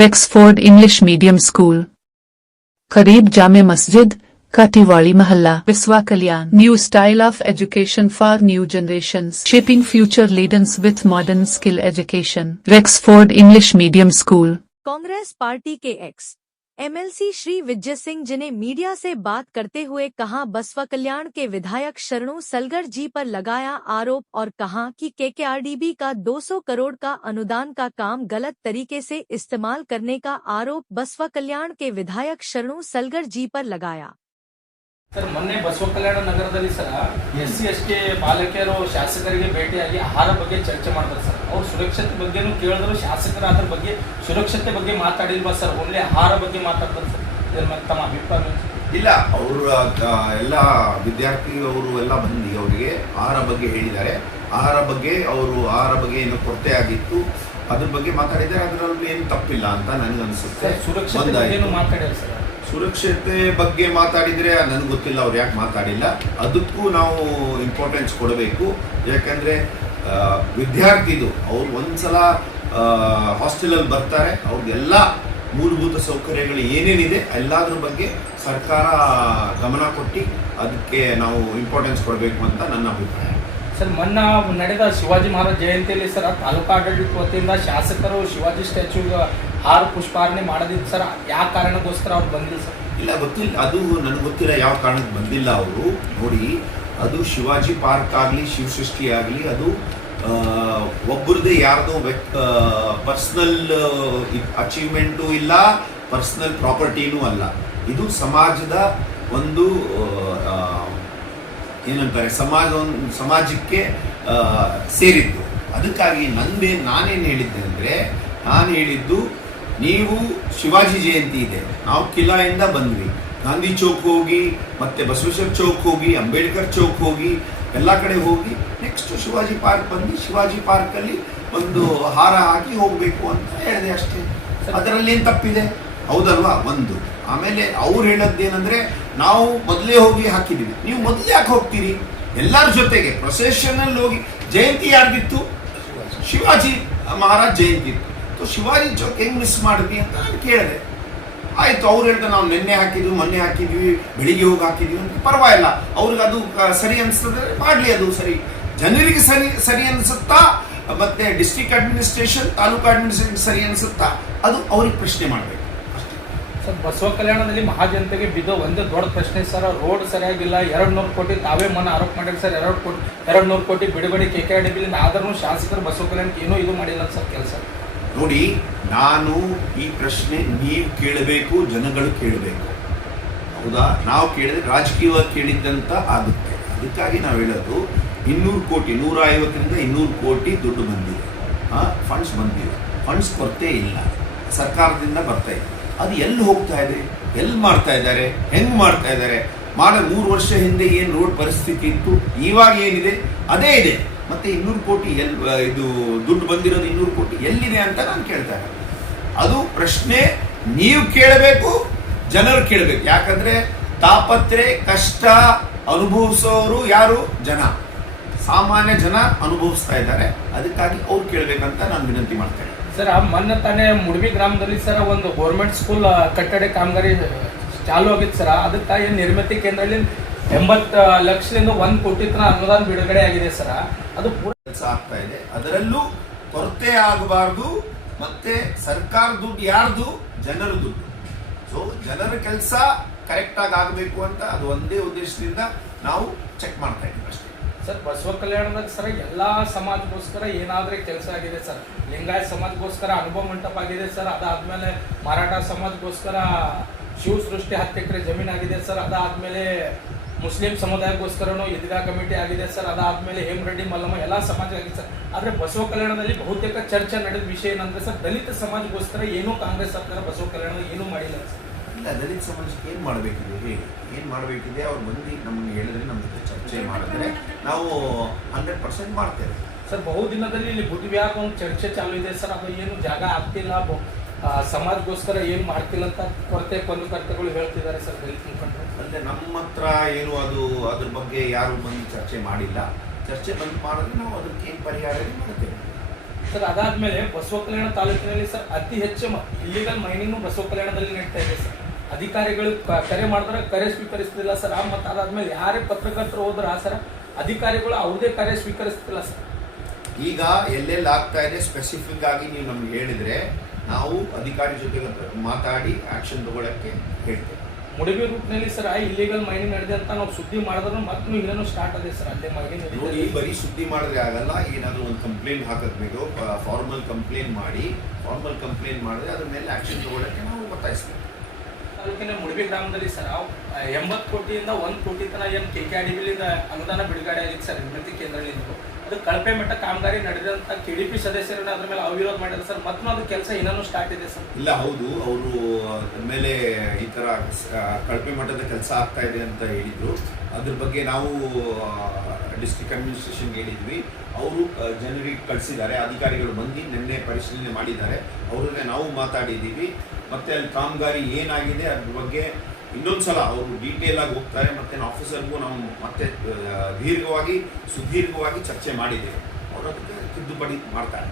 Wexford English Medium School. Kareeb Jame Masjid, Katiwali Mahalla, Viswa Kalyan. New style of education for new generations. Shaping future leaders with modern skill education. Wexford English Medium School. Congress party के x MLC Shri Vijay Singh ji ने media से बात करते हुए कहा बसवा कल्याण के विधायक शरणु सलगर जी पर लगाया आरोप और कहा कि केकेआरडीबी का 200 करोड़ का अनुदान का काम गलत तरीके से इस्तेमाल करने का आरोप बसवा कल्याण के विधायक शरणु सलगर जी पर लगाया। ಸರ್ ಮೊನ್ನೆ ಬಸವ ಕಲ್ಯಾಣ ನಗರದಲ್ಲಿ ಸರ್ ಎಸ್ಸಿ ಎಸ್ಟಿ ಬಾಲಕಿಯರು ಶಾಸಕರಿಗೆ ಭೇಟಿಯಾಗಿ ಆಹಾರ ಬಗ್ಗೆ ಚರ್ಚೆ ಮಾಡಿದ್ರು ಸರ್. ಅವ್ರ ಸುರಕ್ಷತೆ ಬಗ್ಗೆನೂ ಕೇಳಿದ್ರು, ಶಾಸಕರ ಅದ್ರ ಬಗ್ಗೆ ಸುರಕ್ಷತೆ ಬಗ್ಗೆ ಮಾತಾಡಿಲ್ವಾ ಸರ್? ಓನ್ಲಿ ಆಹಾರ ಬಗ್ಗೆ ಮಾತಾಡ್ತಾರೆ ಸರ್. ಇದ್ರ ಮೇಲೆ ತಮ್ಮ ಅಭಿಪ್ರಾಯ ಇಲ್ಲ. ಅವರು ಎಲ್ಲ ವಿದ್ಯಾರ್ಥಿ ಅವರು ಎಲ್ಲ ಬಂದು ಅವರಿಗೆ ಆಹಾರ ಬಗ್ಗೆ ಹೇಳಿದ್ದಾರೆ. ಆಹಾರ ಬಗ್ಗೆ ಏನು ಕೊರತೆ ಆಗಿತ್ತು ಅದ್ರ ಬಗ್ಗೆ ಮಾತಾಡಿದ್ದಾರೆ. ಅದರಲ್ಲಿ ಏನು ತಪ್ಪಿಲ್ಲ ಅಂತ ನನಗನ್ಸುತ್ತೆ. ಸುರಕ್ಷತೆ ಬಗ್ಗೆ ಮಾತಾಡ್ಯಾರ ಸರ್. ಸುರಕ್ಷತೆ ಬಗ್ಗೆ ಮಾತಾಡಿದರೆ ನನಗೆ ಗೊತ್ತಿಲ್ಲ ಅವ್ರು ಯಾಕೆ ಮಾತಾಡಿಲ್ಲ. ಅದಕ್ಕೂ ನಾವು ಇಂಪಾರ್ಟೆನ್ಸ್ ಕೊಡಬೇಕು. ಯಾಕಂದರೆ ವಿದ್ಯಾರ್ಥಿದು ಅವ್ರು ಒಂದ್ಸಲ ಹಾಸ್ಟೆಲಲ್ಲಿ ಬರ್ತಾರೆ, ಅವ್ರಿಗೆಲ್ಲ ಮೂಲಭೂತ ಸೌಕರ್ಯಗಳು ಏನೇನಿದೆ ಎಲ್ಲದ್ರ ಬಗ್ಗೆ ಸರ್ಕಾರ ಗಮನ ಕೊಟ್ಟು ಅದಕ್ಕೆ ನಾವು ಇಂಪಾರ್ಟೆನ್ಸ್ ಕೊಡಬೇಕು ಅಂತ ನನ್ನ ಅಭಿಪ್ರಾಯ. ಸರ್ ಮೊನ್ನೆ ನಡೆದ ಶಿವಾಜಿ ಮಹಾರಾಜ್ ಜಯಂತಿಯಲ್ಲಿ ಸರ್ ತಾಲೂಕಾ ಆಡಳಿತ ವತಿಯಿಂದ ಶಾಸಕರು ಶಿವಾಜಿ ಸ್ಟ್ಯಾಚ್ಯೂಗೆ ಹಾರ ಪುಷ್ಪಾರ್ಣೆ ಮಾಡೋದಿತ್ತು ಸರ್. ಯಾವ ಕಾರಣಕ್ಕೋಸ್ಕರ ಅವ್ರು ಬಂದಿಲ್ಲ ಸರ್? ಇಲ್ಲ, ಗೊತ್ತಿಲ್ಲ. ಅದು ನನಗೆ ಗೊತ್ತಿಲ್ಲ ಯಾವ ಕಾರಣಕ್ಕೆ ಬಂದಿಲ್ಲ ಅವರು. ನೋಡಿ, ಅದು ಶಿವಾಜಿ ಪಾರ್ಕ್ ಆಗಲಿ ಶಿವಸೃಷ್ಟಿ ಆಗಲಿ ಅದು ಒಬ್ಬರದೇ ಯಾರ್ದೋ ಪರ್ಸ್ನಲ್ ಅಚೀವ್ಮೆಂಟು ಇಲ್ಲ, ಪರ್ಸ್ನಲ್ ಪ್ರಾಪರ್ಟಿನೂ ಅಲ್ಲ. ಇದು ಸಮಾಜದ ಒಂದು ಏನಂತಾರೆ ಸಮಾಜಕ್ಕೆ ಸೇರಿದ್ದು. ಅದಕ್ಕಾಗಿ ನಾನೇನು ಹೇಳಿದ್ದೆ ಅಂದರೆ, ನಾನು ಹೇಳಿದ್ದು ನೀವು ಶಿವಾಜಿ ಜಯಂತಿ ಇದೆ, ನಾವು ಕಿಲಾಯಿಂದ ಬಂದ್ವಿ, ಗಾಂಧಿ ಚೌಕ್ ಹೋಗಿ ಮತ್ತೆ ಬಸವೇಶ್ವರ ಚೌಕ್ ಹೋಗಿ ಅಂಬೇಡ್ಕರ್ ಚೌಕ್ ಹೋಗಿ ಎಲ್ಲ ಕಡೆ ಹೋಗಿ ನೆಕ್ಸ್ಟ್ ಶಿವಾಜಿ ಪಾರ್ಕ್ ಬಂದು ಶಿವಾಜಿ ಪಾರ್ಕಲ್ಲಿ ಒಂದು ಹಾರ ಹಾಕಿ ಹೋಗಬೇಕು ಅಂತ ಹೇಳಿದೆ ಅಷ್ಟೇ. ಅದರಲ್ಲಿ ಏನು ತಪ್ಪಿದೆ? ಹೌದಲ್ವಾ? ಒಂದು. ಆಮೇಲೆ ಅವ್ರು ಹೇಳೋದೇನೆಂದರೆ ನಾವು ಮೊದಲೇ ಹೋಗಿ ಹಾಕಿದ್ದೀವಿ, ನೀವು ಮೊದಲೇ ಯಾಕೆ ಹೋಗ್ತೀರಿ? ಎಲ್ಲರ ಜೊತೆಗೆ ಪ್ರೊಸೆಷನಲ್ಲಿ ಹೋಗಿ. ಜಯಂತಿ ಯಾರ್ದಿತ್ತು? ಶಿವಾಜಿ ಮಹಾರಾಜ್ ಜಯಂತಿ ಇತ್ತು. ಶಿವಾಜಿ ಚೌಕ್ ಹೆಂಗ್ ಮಿಸ್ ಮಾಡಿದ್ವಿ ಅಂತ ನಾನು ಕೇಳಿದೆ. ಆಯ್ತು, ಅವ್ರು ಹೇಳ್ತಾರೆ ನಾವು ಮೊನ್ನೆ ಹಾಕಿದ್ವಿ, ಬೆಳಿಗ್ಗೆ ಹೋಗಿ ಹಾಕಿದ್ವಿ ಅಂತ. ಪರವಾಗಿಲ್ಲ, ಅವ್ರಿಗೆ ಅದು ಸರಿ ಅನಿಸ್ತದೆ, ಮಾಡಲಿ, ಅದು ಸರಿ. ಜನರಿಗೆ ಸರಿ ಅನಿಸುತ್ತಾ ಮತ್ತೆ ಡಿಸ್ಟ್ರಿಕ್ಟ್ ಅಡ್ಮಿನಿಸ್ಟ್ರೇಷನ್ ತಾಲೂಕು ಅಡ್ಮಿನಿಸ್ಟ್ರೇಷನ್ ಸರಿ ಅನಿಸುತ್ತಾ ಅದು ಅವ್ರಿಗೆ ಪ್ರಶ್ನೆ ಮಾಡಬೇಕು. ಸರ್ ಬಸವ ಕಲ್ಯಾಣದಲ್ಲಿ ಮಹಾಜನತೆಗೆ ಬಿದ್ದ ಒಂದು ದೊಡ್ಡ ಪ್ರಶ್ನೆ ಸರ್, ರೋಡ್ ಸರಿಯಾಗಿಲ್ಲ. 200 ಕೋಟಿ ತಾವೇ ಮೊನ್ನೆ ಆರೋಪ ಮಾಡಿದ್ರು ಸರ್. 200 ಕೋಟಿ ಬಿಡುಗಡೆ ಕೆಕೆಆರ್ಡಿಬಿಯಿಂದ ಆದ್ರೂ ಶಾಸಕರು ಬಸವ ಕಲ್ಯಾಣಕ್ಕೆ ಏನೂ ಇದು ಮಾಡಿಲ್ಲ ಸರ್ ಕೆಲಸ. ನೋಡಿ, ನಾನು ಈ ಪ್ರಶ್ನೆ ನೀವು ಕೇಳಬೇಕು, ಜನಗಳು ಕೇಳಬೇಕು. ಹೌದಾ? ನಾವು ಕೇಳಿದ್ರೆ ರಾಜಕೀಯವಾಗಿ ಕೇಳಿದ್ದಂತ ಆಗುತ್ತೆ. ಅದಕ್ಕಾಗಿ ನಾವು ಹೇಳೋದು 200 ಕೋಟಿ 150ರಿಂದ 200 ಕೋಟಿ ದುಡ್ಡು ಬಂದಿದೆ, ಫಂಡ್ಸ್ ಬಂದಿದೆ. ಫಂಡ್ಸ್ ಕೊರತೆ ಇಲ್ಲ, ಸರ್ಕಾರದಿಂದ ಬರ್ತಾ ಇದೆ. ಅದು ಎಲ್ಲಿ ಹೋಗ್ತಾ ಇದೆ, ಎಲ್ಲಿ ಮಾಡ್ತಾ ಇದ್ದಾರೆ, ಹೆಂಗೆ ಮಾಡ್ತಾ ಇದ್ದಾರೆ? 3 ವರ್ಷ ಹಿಂದೆ ಏನು ರೋಡ್ ಪರಿಸ್ಥಿತಿ ಇತ್ತು, ಇವಾಗ ಏನಿದೆ ಅದೇ ಇದೆ. ಮತ್ತೆ 200 ಕೋಟಿ ಇದು ದುಡ್ಡು ಬಂದಿರೋದು 200 ಕೋಟಿ ಎಲ್ಲಿದೆ ಅಂತ ನಾನು ಕೇಳ್ತಾ ಇದ್ದೀನಿ. ಅದು ಪ್ರಶ್ನೆ ನೀವು ಕೇಳಬೇಕು, ಜನರು ಕೇಳಬೇಕು. ಯಾಕಂದ್ರೆ ತಾಪತ್ರೆ ಕಷ್ಟ ಅನುಭವಿಸೋರು ಯಾರು? ಜನ, ಸಾಮಾನ್ಯ ಜನ ಅನುಭವಿಸ್ತಾ ಇದ್ದಾರೆ. ಅದಕ್ಕಾಗಿ ಅವ್ರು ಕೇಳಬೇಕಂತ ನಾನು ವಿನಂತಿ ಮಾಡ್ತೇನೆ. ಸರ್ ಮೊನ್ನೆ ತಾನೇ ಮುಡ್ಬಿ ಗ್ರಾಮದಲ್ಲಿ ಸರ್ ಒಂದು ಗೌರ್ಮೆಂಟ್ ಸ್ಕೂಲ್ ಕಟ್ಟಡ ಕಾಮಗಾರಿ ಚಾಲು ಆಗಿತ್ತು ಸರ್. ಅದಕ್ಕಾಗಿ ನಿರ್ಮಿತಿ ಕೇಂದ್ರದಲ್ಲಿ 80 ಲಕ್ಷದಿಂದ 1 ಕೋಟಿ ತನಕ ಅನುದಾನ ಬಿಡುಗಡೆ ಆಗಿದೆ ಸರ್. ಅದು ಪೂರ ಕೆಲಸ ಆಗ್ತಾ ಇದೆ. ಅದರಲ್ಲೂ ಕೊರತೆ ಆಗಬಾರ್ದು. ಮತ್ತೆ ಸರ್ಕಾರ ದುಡ್ಡು ಯಾರ್ದು? ಜನರ ದುಡ್ಡು. ಸೊ ಜನರ ಕೆಲಸ ಕರೆಕ್ಟಾಗಿ ಆಗಬೇಕು ಅಂತ ಅದು ಒಂದೇ ಉದ್ದೇಶದಿಂದ ನಾವು ಚೆಕ್ ಮಾಡ್ತಾ ಇದ್ದೀವಿ ಅಷ್ಟೇ. ಸರ್ ಬಸವ ಕಲ್ಯಾಣದಾಗ ಸರ್ ಎಲ್ಲ ಸಮಾಜಗೋಸ್ಕರ ಏನಾದ್ರೆ ಕೆಲಸ ಆಗಿದೆ ಸರ್. ಲಿಂಗಾಯತ ಸಮಾಜಗೋಸ್ಕರ ಅನುಭವ ಮಂಟಪ ಆಗಿದೆ ಸರ್. ಅದಾದ್ಮೇಲೆ ಮರಾಠ ಸಮಾಜಗೋಸ್ಕರ ಶಿವ ಸೃಷ್ಟಿ 10 ಎಕರೆ ಜಮೀನು ಆಗಿದೆ ಸರ್. ಅದಾದ್ಮೇಲೆ ಮುಸ್ಲಿಂ ಸಮುದಾಯಕ್ಕೋಸ್ಕರನೂ ಈದ್ಗಾ ಕಮಿಟಿ ಆಗಿದೆ ಸರ್. ಅದಾದ್ಮೇಲೆ ಹೇಮರೆಡ್ಡಿ ಮಲ್ಲಮ್ಮ ಎಲ್ಲ ಸಮಾಜ ಆಗಿದೆ ಸರ್. ಆದರೆ ಬಸವ ಕಲ್ಯಾಣದಲ್ಲಿ ಬಹುತೇಕ ಚರ್ಚೆ ನಡೆದ ವಿಷಯ ಏನಂದ್ರೆ ಸರ್, ದಲಿತ ಸಮಾಜಗೋಸ್ಕರ ಏನೂ ಕಾಂಗ್ರೆಸ್ ಸರ್ಕಾರ ಬಸವ ಕಲ್ಯಾಣದಲ್ಲಿ ಏನೂ ಮಾಡಿಲ್ಲ ಸರ್. ಇಲ್ಲ, ದಲಿತ ಸಮಾಜಕ್ಕೆ ಏನು ಮಾಡಬೇಕಿದೆ, ಹೇಳಿ ಏನು ಮಾಡಬೇಕಿದೆ? ಅವ್ರು ಬಂದು ನಮಗೆ ಹೇಳಿದ್ರೆ ನಮ್ಮ ಜೊತೆ ಚರ್ಚೆ ಮಾಡಿದ್ರೆ ನಾವು 100% ಮಾಡ್ತೇವೆ ಸರ್. ಬಹುದಿನದಲ್ಲಿ ಇಲ್ಲಿ ಬುದ್ಧಿವ್ಯಾಪ ಒಂದು ಚರ್ಚೆ ಚಾಲು ಇದೆ ಸರ್. ಅದು ಏನು ಜಾಗ ಆಗ್ತಿಲ್ಲ, ಸಮಾಜಗೋಸ್ಕರ ಏನು ಮಾಡ್ತಿಲ್ಲ ಅಂತ ಕೊರತೆ ಕರ್ತಗಳು ಹೇಳ್ತಿದ್ದಾರೆ ಸರ್ ದಲಿತ ಮುಖಂಡರು. ಅಂದರೆ ನಮ್ಮ ಹತ್ರ ಏನು ಅದ್ರ ಬಗ್ಗೆ ಯಾರು ಬಂದು ಚರ್ಚೆ ಮಾಡಿಲ್ಲ. ಚರ್ಚೆ ಬಂದು ಮಾಡಿದ್ರೆ ನಾವು ಅದಕ್ಕೆ ಏನು ಪರಿಹಾರ ಮಾಡ್ತೇವೆ. ಸರ್ ಅದಾದ್ಮೇಲೆ ಬಸವ ಕಲ್ಯಾಣ ತಾಲೂಕಿನಲ್ಲಿ ಸರ್ ಅತಿ ಹೆಚ್ಚು ಇಲ್ಲಿಗಲ್ ಮೈನಿಂಗ್ ಬಸವ ಕಲ್ಯಾಣದಲ್ಲಿ ನಡೀತಾ ಇದೆ ಸರ್. ಅಧಿಕಾರಿಗಳು ಕರೆ ಮಾಡಿದ್ರೆ ಕರೆ ಸ್ವೀಕರಿಸ್ತಿಲ್ಲ ಸರ್. ಮತ್ತು ಅದಾದ್ಮೇಲೆ ಯಾರೇ ಪತ್ರಕರ್ತರು ಹೋದ್ರ ಸರ್ ಅಧಿಕಾರಿಗಳು ಅವ್ರದೇ ಕರೆ ಸ್ವೀಕರಿಸ್ತಿಲ್ಲ ಸರ್. ಈಗ ಎಲ್ಲೆಲ್ಲಿ ಆಗ್ತಾ ಇದೆ ಸ್ಪೆಸಿಫಿಕ್ ಆಗಿ ನೀವು ನಮ್ಗೆ ಹೇಳಿದ್ರೆ ನಾವು ಅಧಿಕಾರಿ ಜೊತೆ ಮಾತಾಡಿ ಆಕ್ಷನ್ ತಗೊಳಕ್ಕೆ ಹೇಳ್ತೇವೆ. ಮುಡಿಬಿ ರೂಟ್ನಲ್ಲಿ ಸರ್ ಇಲ್ಲಿಗಲ್ ಮೈನಿಂಗ್ ನಡೆದಿದೆ ಅಂತ ನಾವು ಸುದ್ದಿ ಮಾಡಿದ್ರು ಮತ್ತೆ ಇನ್ನೇನು ಸ್ಟಾರ್ಟ್ ಆಗಿದೆ ಸರ್. ಅಲ್ಲೇ ಮೈನಿಂಗ್ ನೋಡಿ, ಬರೀ ಸುದ್ದಿ ಮಾಡಿದ್ರೆ ಆಗಲ್ಲ. ಏನಾದರೂ ಒಂದು ಕಂಪ್ಲೇಂಟ್ ಹಾಕಬೇಕು, ಫಾರ್ಮಲ್ ಕಂಪ್ಲೇಂಟ್ ಮಾಡಿದ್ರೆ ಅದ್ರ ಮೇಲೆ ಆಕ್ಷನ್ ತಗೊಳ್ಳೋಕ್ಕೆ ನಾವು ಒತ್ತಾಯಿಸ್ತೀವಿ. ತಾಲೂಕಿನ ಮುಡಿಬಿ ಗ್ರಾಮದಲ್ಲಿ ಸರ್ 80 ಕೋಟಿಯಿಂದ 1 ಕೋಟಿ ತನಕ ಏನು KKRDBಲಿಂದ ಅನುದಾನ ಬಿಡುಗಡೆ ಆಗಿತ್ತು ಸರ್ ವಿನಂತಿ ಕೇಂದ್ರಗಳಿಂದ. ಅದು ಕಳಪೆ ಮಟ್ಟ ಕಾಮಗಾರಿ ನಡೆದಂತ KDP ಸದಸ್ಯರನ್ನ ಅದ್ರ ಮೇಲೆ ಅವಿರೋಧ ಮಾಡಿದ್ರು ಸರ್. ಮತ್ತು ಅದು ಕೆಲಸ ಇನ್ನೂ ಸ್ಟಾರ್ಟ್ ಇದೆ ಸರ್. ಇಲ್ಲ, ಹೌದು, ಅವರು ಮೇಲೆ ಈ ಥರ ಕಳಪೆ ಮಟ್ಟದ ಕೆಲಸ ಆಗ್ತಾ ಇದೆ ಅಂತ ಹೇಳಿದ್ರು. ಅದ್ರ ಬಗ್ಗೆ ನಾವು ಡಿಸ್ಟ್ರಿಕ್ಟ್ ಅಡ್ಮಿನಿಸ್ಟ್ರೇಷನ್ಗೆ ಹೇಳಿದ್ವಿ. ಅವರು ಜನರಿಗೆ ಕಳಿಸಿದ್ದಾರೆ, ಅಧಿಕಾರಿಗಳು ಬಂದು ನಿನ್ನೆ ಪರಿಶೀಲನೆ ಮಾಡಿದ್ದಾರೆ. ಅವ್ರಿಗೆ ನಾವು ಮಾತಾಡಿದ್ದೀವಿ. ಮತ್ತು ಅಲ್ಲಿ ಕಾಮಗಾರಿ ಏನಾಗಿದೆ ಅದ್ರ ಬಗ್ಗೆ ಇನ್ನೊಂದ್ಸಲ ಅವರು ಡೀಟೇಲ್ ಆಗಿ ಹೋಗ್ತಾರೆ. ಮತ್ತು ಆಫೀಸರ್ಗೂ ನಾವು ಮತ್ತೆ ಸುದೀರ್ಘವಾಗಿ ಚರ್ಚೆ ಮಾಡಿದ್ದೇವೆ. ಅವರು ಅದಕ್ಕೆ ತಿದ್ದುಪಡಿ ಮಾಡ್ತಾರೆ.